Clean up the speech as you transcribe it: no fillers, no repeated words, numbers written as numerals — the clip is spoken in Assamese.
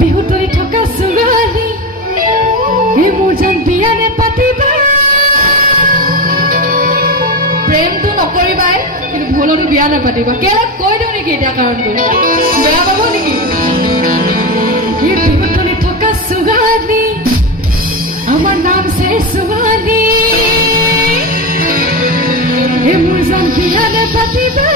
বিহুতলি থকা সুগালি এই মোৰজন বিয়ানে পাতিবা প্ৰেমটো নকৰিবাই কিন্তু ভুলতো বিয়া নাপাতিবা কেলে কৈ দিও নেকি এটা কাৰণটো বেয়া পাব নেকি এই বিহুতলি থকা সুগালি আমাৰ নাম সে সুগালি এই মোৰজন বিয়ানে পাতিবা